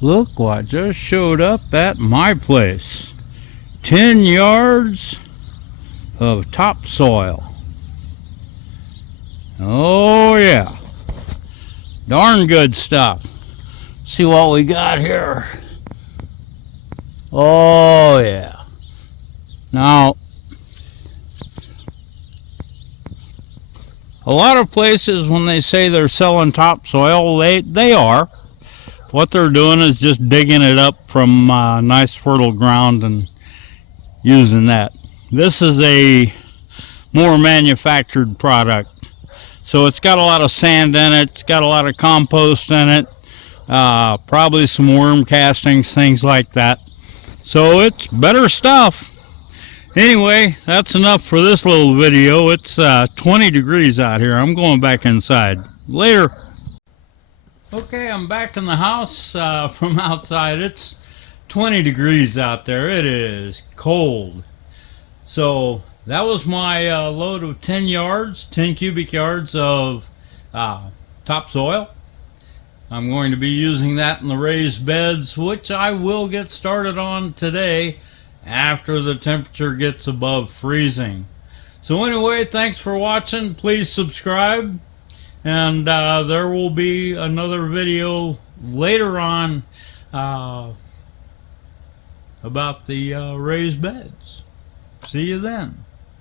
Look what just showed up at my place. 10 yards of topsoil. Oh yeah. Darn good stuff. See what we got here. Oh yeah. Now, a lot of places when they say they're selling topsoil, they are. What they're doing is just digging it up from nice fertile ground and using that. This is a more manufactured product. So it's got a lot of sand in it, it's got a lot of compost in it, probably some worm castings, things like that. So it's better stuff. Anyway, that's enough for this little video. It's 20 degrees out here. I'm going back inside. Later. Okay, I'm back in the house from outside. It's 20 degrees out there. It is cold. So that was my load of 10 yards, 10 cubic yards of topsoil. I'm going to be using that in the raised beds, which I will get started on today after the temperature gets above freezing. So anyway, thanks for watching. Please subscribe. And there will be another video later on about the raised beds. See you then.